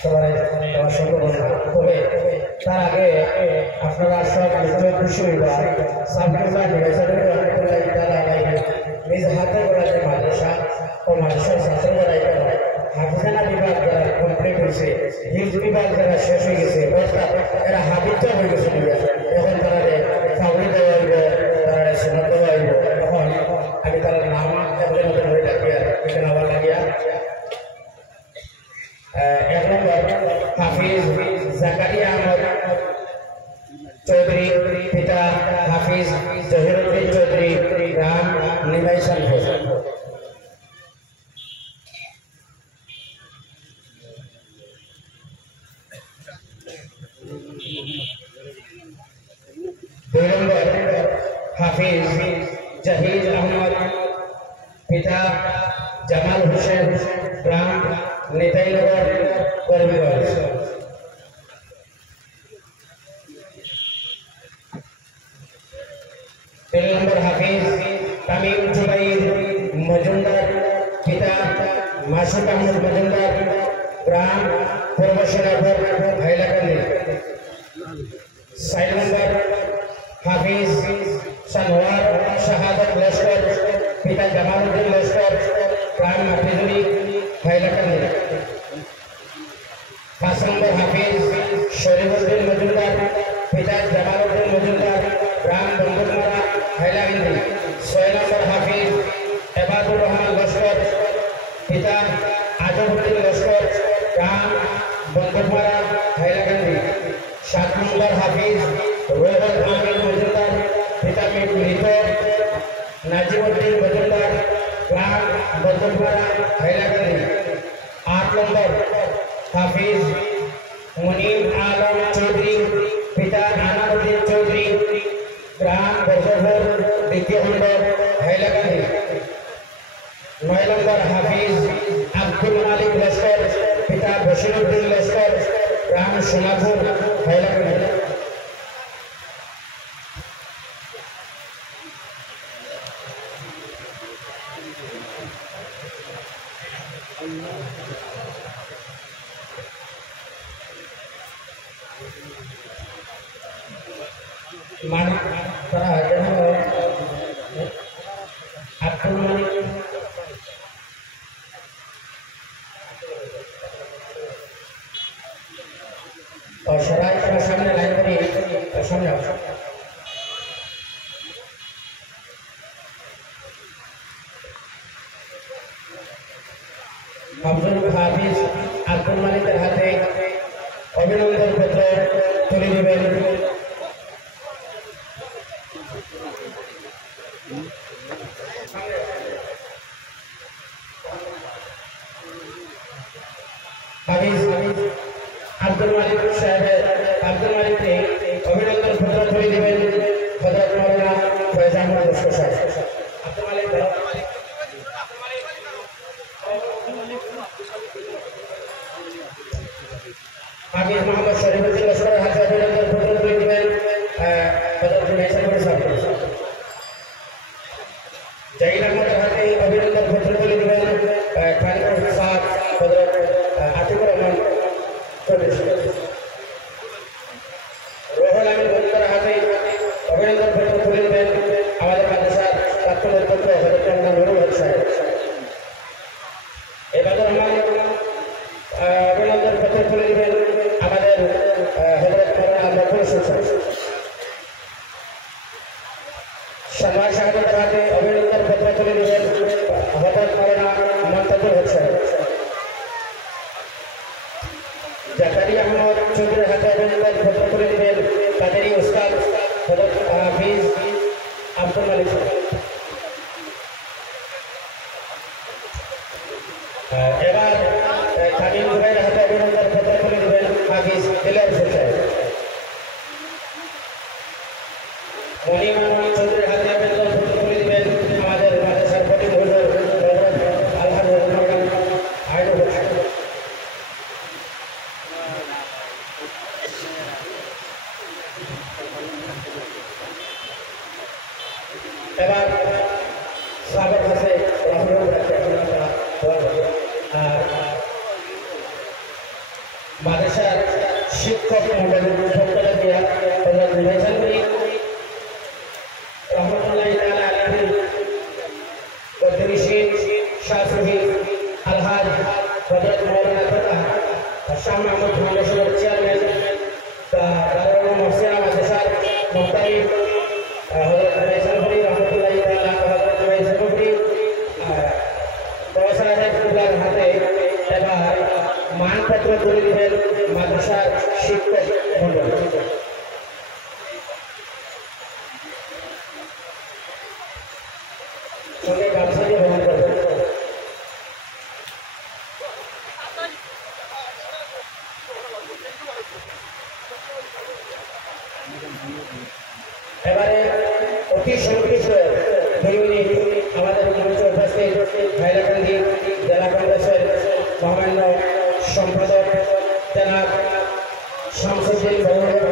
সবাই তবে তার আগে আপনারা সব খুশি হইবা সাবকিউলা নিজ হাতে করা যে মাদ্রাসা ও মাদ্রাসার ছাত্ররা এখানে হাফিজানা বিভাগ যারা কমপ্লিট হয়েছে হিফজ বিভাগ যারা শেষ হয়ে গেছে অর্থাৎ এরা হাফিজ হয়ে গেছে এখন তারা ফাউরি দেওয়া হইব তারা সুন্নাত দেওয়া হইব তখন আমি তারা নাম একজন ধরে ডাকি আর এখানে আবার লাগিয়া এক নম্বর হাফিজ জাকারিয়া আহমদ চৌধুরী, পিতা হাফিজ জহিরুদ্দিন চৌধুরী, গ্রাম নিমাইশান হোসেন। দুই নম্বর হাফিজ জাহিদ আহমদ, পিতা জামাল হোসেন, গ্রাম নেতাইনগর, করিমগঞ্জ। তিন নম্বর হাফিজ তামিম জুবাইর মজুমদার, পিতা মাসুদ আহমদ মজুমদার, গ্রাম পূর্ব সেনাপুর, হাইলাকান্দি। 4 নম্বর হাফিজ সানোয়ার শাহাদত লস্কর, পিতা জামালউদ্দিন লস্কর, গ্রাম মাটিজুরি, হাইলাকান্দি। 5 নম্বর হাফিজ শরীফুদ্দিন মজুমদার, পিতা জামালউদ্দিন মজুমদার, গ্রাম বন্দুকমারা, হাইলাকান্দি। 6 নম্বর হাফিজ এবাদুর রহমান লস্কর, পিতা আজমউদ্দিন লস্কর, গ্রাম বন্দুকমারা, হাইলাকান্দি। 7 নম্বর হাফিজ রোহুল আমিন মজুমদার, পিতা মৃত নাজিমউদ্দিন মজুমদার, গ্রাম বন্দুকমারা, হাইলাকান্দি। 8 নম্বর হাফিজ মুনিম আলম চৌধুরী, পিতা আনারুদ্দিন চৌধুরী, গ্রাম বজরপুর, দ্বিতীয় খণ্ড, হাইলাকান্দি। 9 নম্বর হাফিজ আব্দুল মালিক লস্কর, পিতা বশিরউদ্দিন লস্কর, গ্রাম সোনাপুর, হাইলাকান্দি। মানে তারা আব্দুল মালিক সরাই তারা সামনে লাইন করি সামনে হাফিজ আব্দুল মালিকের হাতে অভিনন্দন পত্র তুলে দেবেন। হাফিজ আব্দুল মালিক সাহেবের আব্দুল মালিককে অভিনন্দন পত্র তুলে দেবেন হযরত মাওলানা ফয়জ আহমদ লস্কর সাহেব। আব্দুল মালিক হাফিজ মোহাম্মদ শরীফুদ্দিন লস্করের হাতে অভিনন্দন পত্র তুলে দেবেন হযরত জুনাইদ সাহেব। জাহিদ আহমদের হাতে অভিনন্দন পত্র তুলে দেবেন খালিদ সাদ হযরত আতিকুর রহমান চৌধুরী। রোহুল আমিন মজুমদারের হাতে অভিনন্দন পত্র তুলে দেবেন আমাদের মাদ্রাসার প্রাক্তন অধ্যক্ষ হযরত মাওলানা নুরুল হক সাহেব। এবাদুর রহমান অভিনন্দন পত্র তুলে দেবেন আমাদের হযরত মাওলানা মকবুল হোসেন সাহেব। সানোয়ার শাহাদতের হাতে অভিনন্দন পত্র তুলে দেবেন হযরত মাওলানা মুনতাজির হক সাহেব। জাকারিয়া আহমদ চৌধুরীর হাতে অভিনন্দন পত্র তুলে দেবেন কাদেরী উস্তাদ হযরত হাফিজ আব্দুল মালিক সাহেব। এবার তামিম জুবাইরের হাতে অভিনন্দন পত্র তুলে দেবেন হাফিজ দিলওয়ার হোসেন সাহেব। মুনিম আলম চৌধুরীর হাতে অভিনন্দন পত্র তুলে দেবেন আমাদের মাদ্রাসার খতিব হুজুর হযরত আলহাজ মাওলানা আইনুল হক সাহেব। এবার সাবেক আছে আর মাদ্রাসার শিক্ষক মন্ডলীর পক্ষ থেকে হযরত ভাইজানপুরি রহমতুল্লাহি তাআলা আলাইহি বদরিশি শাফি আলহাজ হযরত মাওলানা ফতাহ শাহ মাহমুদ ফাউন্ডেশনের চেয়ারম্যান দারুল মুহসিনা মাদ্রাসার মুহতামিম হযরত ভাইজানপুরি রহমতুল্লাহি তাআলা হযরত ভাইজানপুরি সাহেব কুলার হাতে এবার মানপত্র তুলে দিবেন মাদ্রাসার শিক্ষক মন্ডল। সঙ্গে গামছাটি গ্রহণ করবেন। এবারে অতি সংক্ষিপ্ত 2 মিনিট আমাদের মঞ্চে উপস্থিত হাইলাকান্দি জেলা কংগ্রেসের মহামান্য সম্পাদক জনাব শামসুদ্দিন বাবু